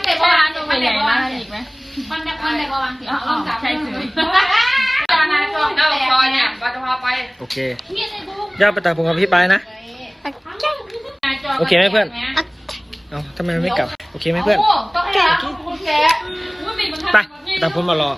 มันเด็กใช่ว่าร้านเด็กประมากอีกไหมมันเด็กมันเด็กว่าสิเอาลองจับใช่ถือจานาจองเอาซอเนี่ยเราจะพาไปโอเคย่าไปตักผมกับพี่ไปนะโอเคไหมเพื่อนเอ้าทำไมไม่กลับ โอเคไหมเพื่อนไปตักผมมารอ